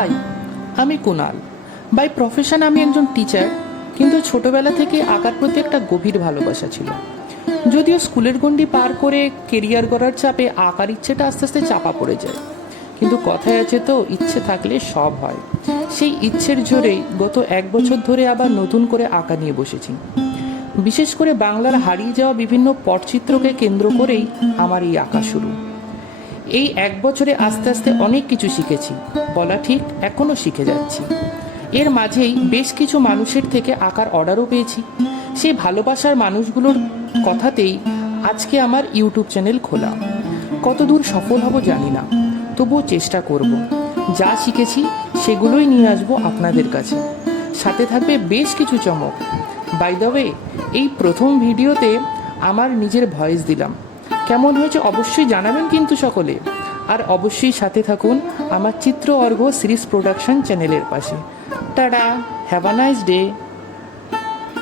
High, আমি Kunal. By profession আমি একজন টিচার, কিন্তু ছোটবেলা থেকে আঁকার প্রতি একটা গভীর ভালোবাসা ছিল। যদিও স্কুলের গণ্ডি পার করে কেরিয়ার গড়ার চাপে আঁকার ইচ্ছেটা আস্তে আস্তে চাপা পড়ে যায়, কিন্তু কথায় আছে তো, ইচ্ছে থাকলে সব হয়। সেই ইচ্ছের জোরেই গত 1 বছর ধরে আবার নতুন করে আঁকা নিয়ে বসেছি। বিশেষ করে বাংলার হারিয়ে যাওয়া বিভিন্ন পটচিত্রকে কেন্দ্র করেই আমার এই আঁকা শুরু। এই 1 বছরে আস্তে আস্তে অনেক কিছু শিখেছি, বলা ঠিক এখনও শিখে যাচ্ছি। এর মাঝেই বেশ কিছু মানুষের থেকে আঁকার অর্ডারও পেয়েছি। সেই ভালোবাসার মানুষগুলোর কথাতেই আজকে আমার ইউটিউব চ্যানেল খোলা। কতদূর সফল হব জানি না, তবুও চেষ্টা করব। যা শিখেছি সেগুলোই নিয়ে আসবো আপনাদের কাছে, সাথে থাকবে বেশ কিছু চমক। বাই দ্য ওয়ে, এই প্রথম ভিডিওতে আমার নিজের ভয়েস দিলাম, কেমন হয়েছে অবশ্যই জানাবেন কিন্তু সকলে। আর অবশ্যই সাথে থাকুন আমার চিত্র অর্ঘ সিরিজ প্রোডাকশন চ্যানেলের পাশে। Tata, have a nice day.